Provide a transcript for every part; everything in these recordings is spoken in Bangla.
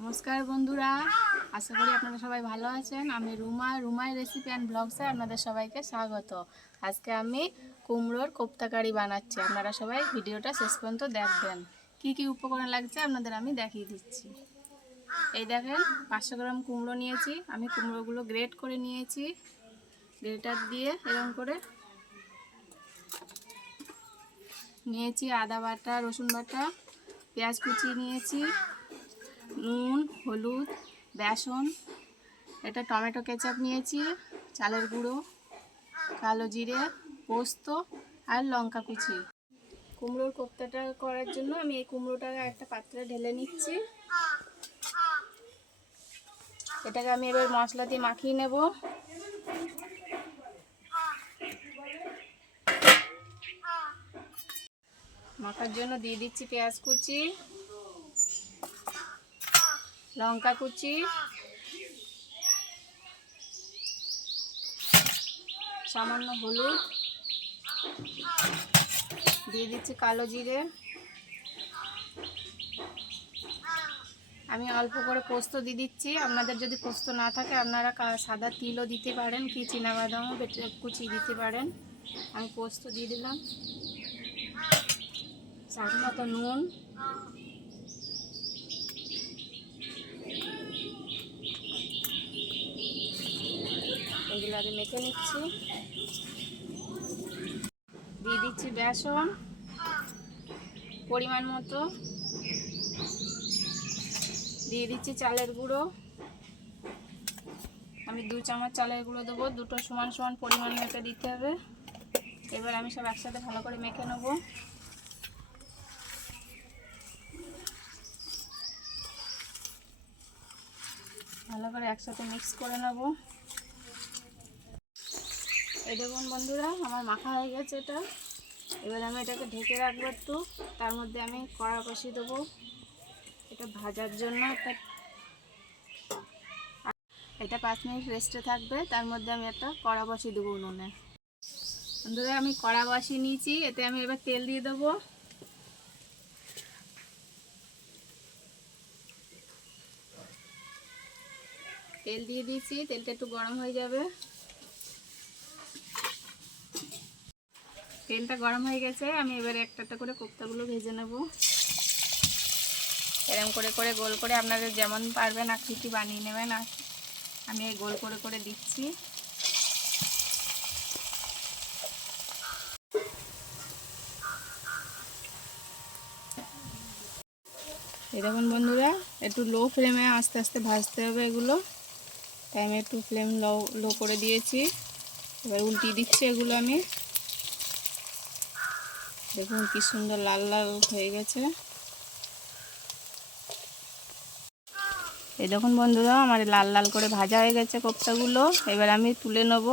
নমস্কার বন্ধুরা, আশা করি আপনারা সবাই ভালো আছেন। আমি রুমার রেসিপি অ্যান্ড ব্লগসে আপনাদের সবাইকে স্বাগত। আজকে আমি কুমড়োর কোপ্তাকারি বানাচ্ছি। আপনারা সবাই ভিডিওটা শেষ পর্যন্ত দেখবেন। কি কি উপকরণ লাগছে আপনাদের আমি দেখিয়ে দিচ্ছি। এই দেখেন, 500 গ্রাম কুমড়ো নিয়েছি। আমি কুমড়োগুলো গ্রেট করে নিয়েছি, গ্রেটার দিয়ে এরকম করে নিয়েছি। আদা বাটা, রসুন বাটা, পেঁয়াজ কুচি নিয়েছি, নুন, হলুদ, বেসন, এটা টমেটো কেচাপ নিয়েছি, চালের গুঁড়ো, কালো জিরে, পোস্ত আর লঙ্কা কুচি। কুমড়োর কোপ্তাটা করার জন্য আমি এই কুমড়োটাকে একটা পাত্রে ঢেলে নিচ্ছি। এটাকে আমি এবার মশলা দিয়ে মাখিয়ে নেব। মাখার জন্য দিয়ে দিচ্ছি পেঁয়াজ কুচি, লঙ্কা কুচি, সামান্য হলুদ, দিয়ে দিচ্ছি কালো জিরে। আমি অল্প করে পোস্ত দিয়ে দিচ্ছি। আপনাদের যদি পোস্ত না থাকে আপনারা সাদা তিলও দিতে পারেন, কি চিনাবাদামও বেটে কুচি দিতে পারেন। আমি পোস্ত দিয়ে দিলাম। স্বাদ মতো নুন, এগুলো আগে মেখে নিচ্ছি। দিয়ে দিচ্ছি বেসন পরিমাণ মতো, দিয়ে দিচ্ছি চালের গুঁড়ো। আমি 2 চামচ চালের গুঁড়ো দেবো, দুটো সমান সমান পরিমাণ মেপে দিতে হবে। এবার আমি সব একসাথে ভালো করে মেখে নেব। ভালো করে একসাথে মিক্স করে নেব। এই দেখুন বন্ধুরা, আমার মাখা হয়ে গেছে এটা। এবার আমি এটাকে ঢেকে রাখবো একটু। তার মধ্যে আমি কড়া বসিয়ে দেবো এটা ভাজার জন্য। এটা 5 মিনিট রেস্টে থাকবে। তার মধ্যে আমি একটা কড়া বসিয়ে দেবো উনুনে। বন্ধুরা, আমি কড়া বসিয়ে নিয়েছি। এতে আমি এবার তেল দিয়ে দেবো। তেল দিয়ে দিয়েছি, তেলটা একটু গরম হয়ে যাবে। তেলটা গরম হয়ে গেছে। আমি এবারে একটা একটা করে কোপ্তাগুলো ভেজে নেব। এরকম করে করে গোল করে আপনাদের যেমন পারবেন আকৃতি বানিয়ে নেবেন। আমি এই গোল করে করে দিচ্ছি। এই দেখুন বন্ধুরা, একটু লো ফ্লেমে আস্তে আস্তে ভাজতে হবে এগুলো। তাই আমি একটু ফ্লেম লো করে দিয়েছি। এবার উল্টিয়ে দিচ্ছি এগুলো আমি। দেখুন কি সুন্দর লাল লাল হয়ে গেছে। এই দেখুন বন্ধুরা, আমার লাল লাল করে ভাজা হয়ে গেছে কোপ্তাগুলো। এবার আমি তুলে নেব।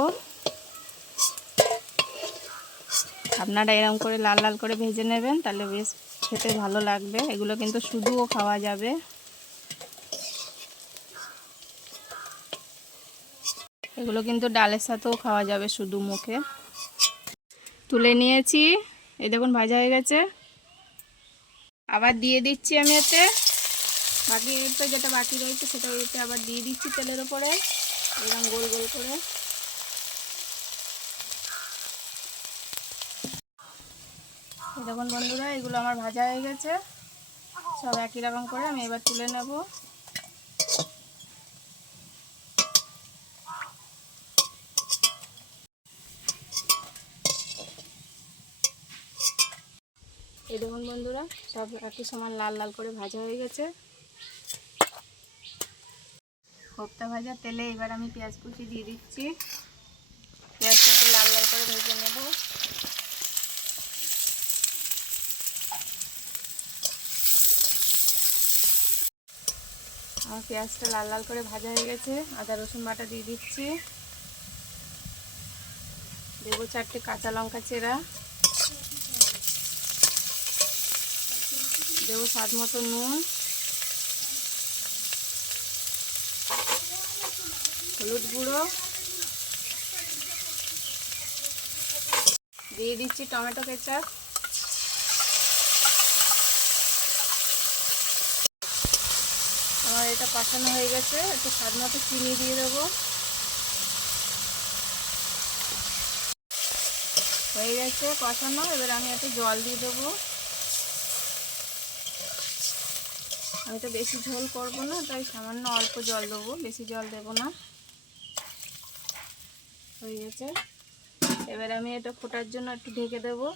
আপনারা এরকম করে লাল লাল করে ভেজে নেবেন, তাহলে বেশ খেতে ভালো লাগবে। এগুলো কিন্তু শুধুও খাওয়া যাবে। এগুলো কিন্তু ডালের সাথেও খাওয়া যাবে শুধু মুখে। তুলে নিয়েছি। এই দেখুন ভাজা হয়ে গেছে। আবার দিয়ে দিচ্ছি আমি এতে যেটা বাকি রয়েছে সেটা এতে আবার দিয়ে দিচ্ছি তেলের উপরে, এরকম গোল গোল করে। এই দেখুন বন্ধুরা, এগুলো আমার ভাজা হয়ে গেছে। সব একই রকম করে আমি এবার তুলে নেব। এই দেখুন বন্ধুরা, সব একই সমান লাল লাল করে ভাজা হয়ে গেছে। কোপ্তা ভাজা তেলে এবার আমি পেঁয়াজ কুচি দিয়ে দিচ্ছি। পেঁয়াজটাকে লাল লাল করে ভেজে নেব। আমার পেঁয়াজটা লাল লাল করে ভাজা হয়ে গেছে। আদা রসুন বাটা দিয়ে দিচ্ছি। দেবো 4টে কাঁচা লঙ্কা চেরা। দেবো স্বাদ মতো নুন, হলুদ গুঁড়ো, দিয়ে দিচ্ছি টমেটো কেচাপ। আমার এটা কষানো হয়ে গেছে, একটু স্বাদ মতো চিনি দিয়ে দেবো। হয়ে গেছে কষানো, এবার আমি একটু জল দিয়ে দেবো। আমি তো বেশি ঝোল করব না, তাই সামান্য অল্প জল দেবো, বেশি জল দেবো না। হয়ে গেছে, এবার আমি এটা ফোটার জন্য একটু ঢেকে দেবো।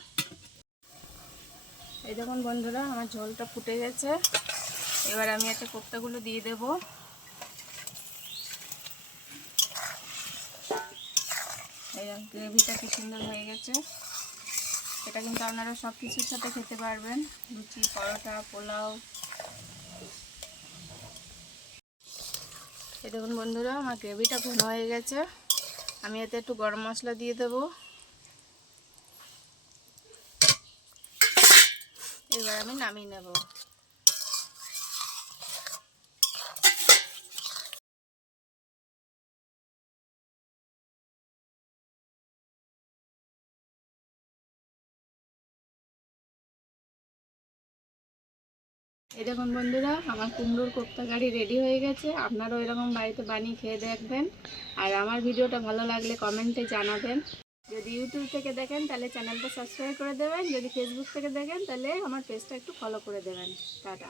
এই দেখুন বন্ধুরা, আমার ঝোলটা ফুটে গেছে। এবার আমি একটা কোপ্তাগুলো দিয়ে দেবো। এই গ্রেভিটা কি সুন্দর হয়ে গেছে। এটা কিন্তু আপনারা সব কিছুর সাথে খেতে পারবেন, লুচি, পরোটা, পোলাও। এই দেখুন বন্ধুরা, আমার গ্রেভিটা ঘন হয়ে গেছে। আমি এতে একটু গরম মশলা দিয়ে দেবো। এবার আমি নামিয়ে নেব। এই দেখুন বন্ধুরা, আমার কুমড়োর কোপ্তা কারি রেডি হয়ে গেছে। আপনারাও এরকম বাড়িতে বানিয়ে খেয়ে দেখবেন। আর আমার ভিডিওটা ভালো লাগলে কমেন্টে জানাবেন। যদি ইউটিউব থেকে দেখেন তাহলে চ্যানেলটা সাবস্ক্রাইব করে দেবেন, যদি ফেসবুক থেকে দেখেন তাহলে আমার পেজটা একটু ফলো করে দেবেন। টাটা।